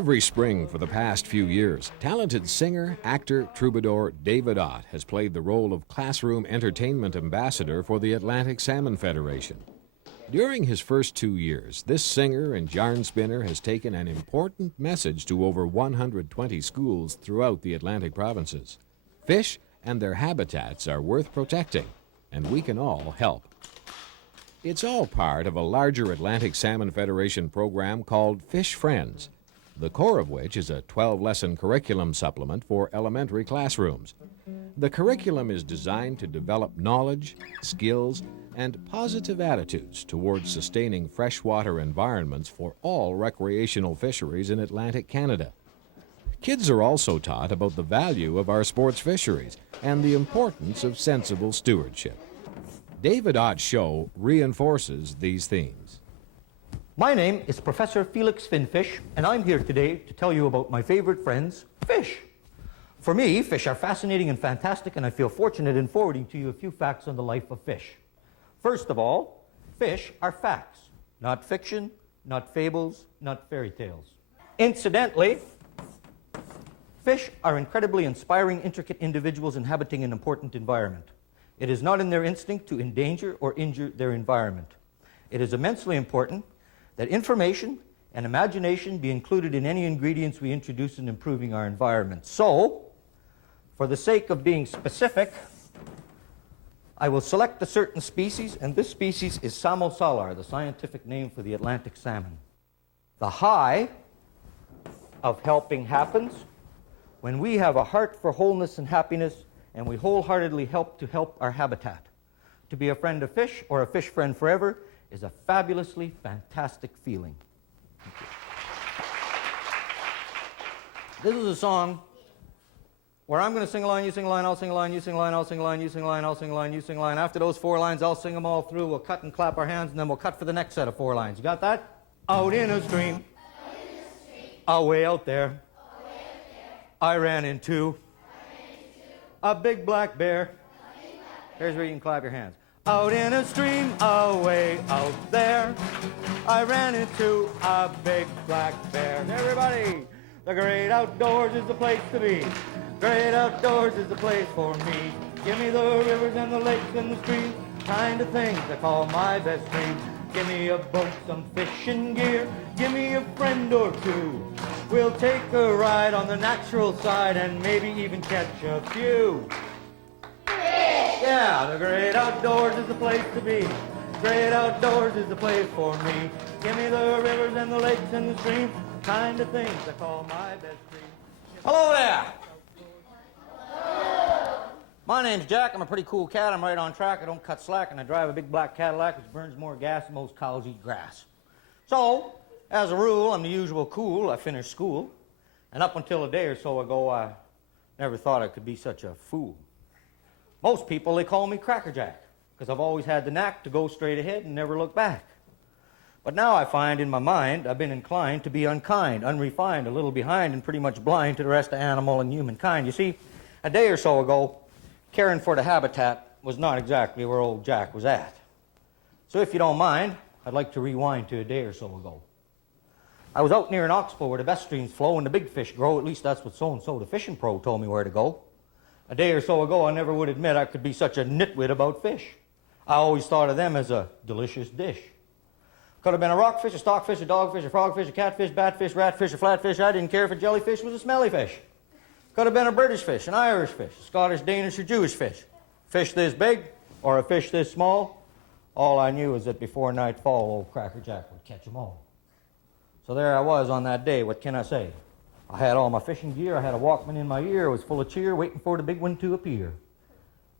Every spring for the past few years, talented singer, actor, troubadour David Ott has played the role of classroom entertainment ambassador for the Atlantic Salmon Federation. During his first 2 years, this singer and yarn spinner has taken an important message to over 120 schools throughout the Atlantic provinces. Fish and their habitats are worth protecting, and we can all help. It's all part of a larger Atlantic Salmon Federation program called Fish Friends, the core of which is a 12-lesson curriculum supplement for elementary classrooms. The curriculum is designed to develop knowledge, skills, and positive attitudes towards sustaining freshwater environments for all recreational fisheries in Atlantic Canada. Kids are also taught about the value of our sports fisheries and the importance of sensible stewardship. David Ott's show reinforces these themes. My name is Professor Felix Finfish, and I'm here today to tell you about my favorite friends, fish. For me, fish are fascinating and fantastic, and I feel fortunate in forwarding to you a few facts on the life of fish. First of all, fish are facts, not fiction, not fables, not fairy tales. Incidentally, fish are incredibly inspiring, intricate individuals inhabiting an important environment. It is not in their instinct to endanger or injure their environment. It is immensely important that information and imagination be included in any ingredients we introduce in improving our environment. So, for the sake of being specific, I will select a certain species, and this species is Samo salar, the scientific name for the Atlantic salmon. The high of helping happens when we have a heart for wholeness and happiness, and we wholeheartedly help our habitat. To be a friend of fish, or a fish friend forever, is a fabulously fantastic feeling. This is a song where I'm going to sing a line, you sing a line, I'll sing a line, you sing a line, I'll sing a line, you sing a line, I'll sing a line, you sing a line. After those 4 lines, I'll sing them all through. We'll cut and clap our hands, and then we'll cut for the next set of 4 lines. You got that? Out in a stream, away out there, I ran into a big black bear. Here's where you can clap your hands. Out in a stream, away out there, I ran into a big black bear. Everybody, the great outdoors is the place to be. Great outdoors is the place for me. Give me the rivers and the lakes and the streams, kind of things I call my best dreams. Give me a boat, some fishing gear, give me a friend or two. We'll take a ride on the natural side and maybe even catch a few. Yeah, the great outdoors is the place to be. Great outdoors is the place for me. Give me the rivers and the lakes and the streams, kind of things I call my best dreams. Hello there. My name's Jack. I'm a pretty cool cat. I'm right on track. I don't cut slack, and I drive a big black Cadillac which burns more gas than most cows eat grass. So, as a rule, I'm the usual cool. I finished school, and up until a day or so ago, I never thought I could be such a fool. Most people, they call me Cracker Jack, because I've always had the knack to go straight ahead and never look back. But now I find in my mind I've been inclined to be unkind, unrefined, a little behind, and pretty much blind to the rest of animal and humankind. You see, a day or so ago, caring for the habitat was not exactly where old Jack was at. So if you don't mind, I'd like to rewind to a day or so ago. I was out near an oxbow where the best streams flow and the big fish grow. At least that's what so-and-so, the fishing pro, told me where to go. A day or so ago, I never would admit I could be such a nitwit about fish. I always thought of them as a delicious dish. Could have been a rockfish, a stockfish, a dogfish, a frogfish, a catfish, batfish, ratfish, a flatfish. I didn't care if a jellyfish was a smelly fish. Could have been a British fish, an Irish fish, a Scottish, Danish, or Jewish fish. Fish this big or a fish this small. All I knew was that before nightfall, old Cracker Jack would catch them all. So there I was on that day. What can I say? I had all my fishing gear. I had a Walkman in my ear. I was full of cheer, waiting for the big one to appear.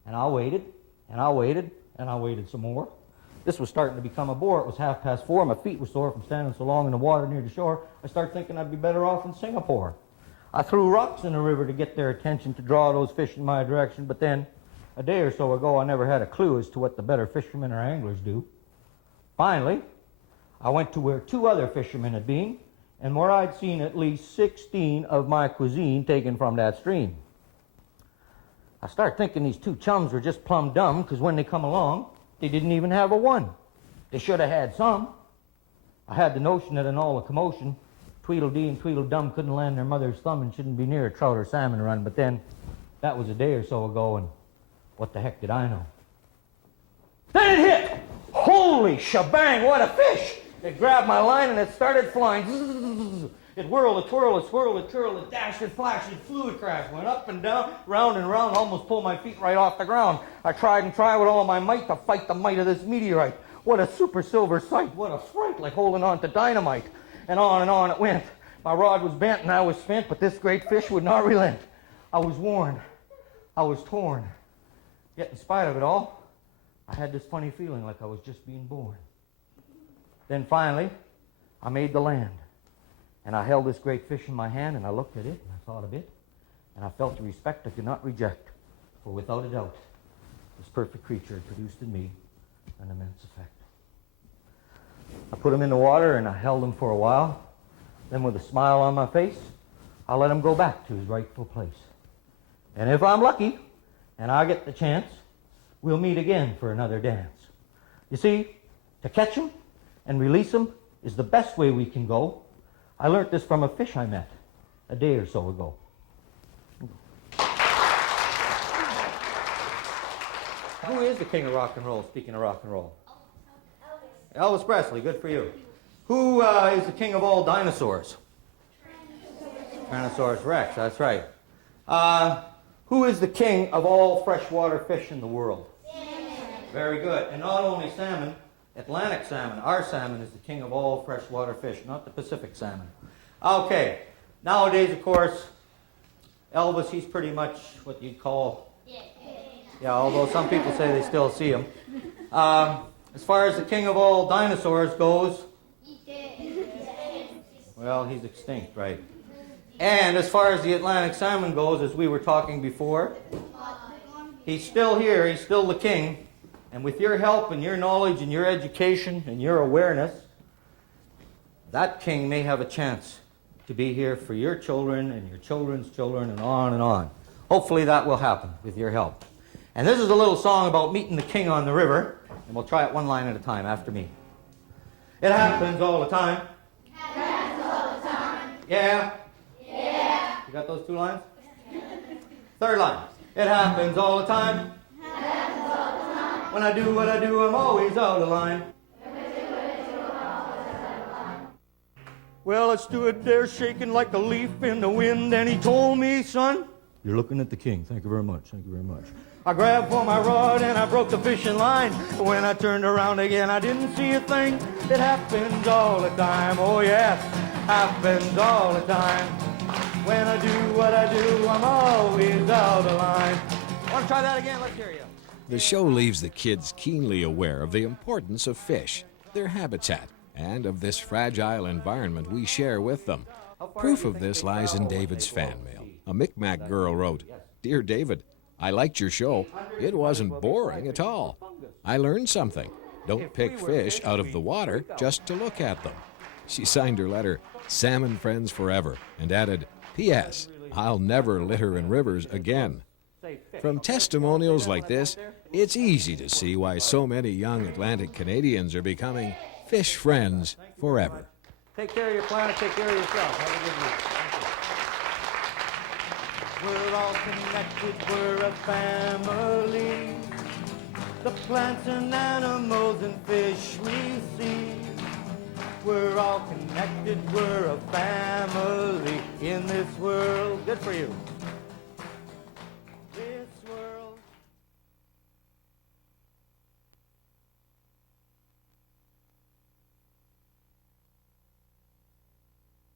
And I waited, and I waited, and I waited some more. This was starting to become a bore. It was 4:30. My feet were sore from standing so long in the water near the shore. I started thinking I'd be better off in Singapore. I threw rocks in the river to get their attention, to draw those fish in my direction, but then, a day or so ago, I never had a clue as to what the better fishermen or anglers do. Finally, I went to where 2 other fishermen had been, and where I'd seen at least 16 of my cuisine taken from that stream. I started thinking these 2 chums were just plumb dumb, because when they come along, they didn't even have a one. They should have had some. I had the notion that in all the commotion, Tweedledee and Tweedledum couldn't land their mother's thumb and shouldn't be near a trout or salmon run. But then, that was a day or so ago, and what the heck did I know? Then it hit! Holy shebang, what a fish! It grabbed my line and it started flying. Zzz. It whirled, it twirled, it swirled, it twirled, it dashed, it flashed, it flew, it crashed, went up and down, round and round, almost pulled my feet right off the ground. I tried and tried with all my might to fight the might of this meteorite. What a super silver sight, what a fright, like holding on to dynamite. And on it went. My rod was bent and I was spent, but this great fish would not relent. I was worn, I was torn. Yet in spite of it all, I had this funny feeling like I was just being born. Then finally, I made the land. And I held this great fish in my hand, and I looked at it, and I thought of it, and I felt a respect I could not reject, for without a doubt, this perfect creature had produced in me an immense effect. I put him in the water, and I held him for a while. Then with a smile on my face, I let him go back to his rightful place. And if I'm lucky, and I get the chance, we'll meet again for another dance. You see, to catch him and release him is the best way we can go. I learned this from a fish I met a day or so ago. Who is the king of rock and roll, speaking of rock and roll? Elvis Presley, good for you. Who is the king of all dinosaurs? Tyrannosaurus Rex, that's right. Who is the king of all freshwater fish in the world? Salmon. Very good. And not only salmon, Atlantic salmon, our salmon, is the king of all freshwater fish, not the Pacific salmon. Okay, nowadays, of course, Elvis, he's pretty much what you'd call, yeah, although some people say they still see him. As far as the king of all dinosaurs goes, well, he's extinct, right? And as far as the Atlantic salmon goes, as we were talking before, he's still here, he's still the king. And with your help and your knowledge and your education and your awareness, that king may have a chance to be here for your children and your children's children and on and on. Hopefully that will happen with your help. And this is a little song about meeting the king on the river, and we'll try it one line at a time after me. It happens all the time. It happens all the time. Yeah. Yeah. You got those two lines? Third line. It happens all the time. When I do what I do, I'm always out of line. Well, I stood there shaking like a leaf in the wind, and he told me, son, you're looking at the king. Thank you very much. Thank you very much. I grabbed for my rod and I broke the fishing line. When I turned around again, I didn't see a thing. It happens all the time. Oh, yes, happens all the time. When I do what I do, I'm always out of line. Want to try that again? Let's hear you. The show leaves the kids keenly aware of the importance of fish, their habitat, and of this fragile environment we share with them. Proof of this lies in David's fan mail. A Micmac girl wrote, "Dear David, I liked your show. It wasn't boring at all. I learned something. Don't pick fish out of the water just to look at them." She signed her letter, "Salmon Friends Forever," and added, "P.S. I'll never litter in rivers again." From testimonials like this, it's easy to see why so many young Atlantic Canadians are becoming fish friends forever. Take care of your planet, take care of yourself. Have a good week. We're all connected, we're a family. The plants and animals and fish we see. We're all connected, we're a family in this world. Good for you.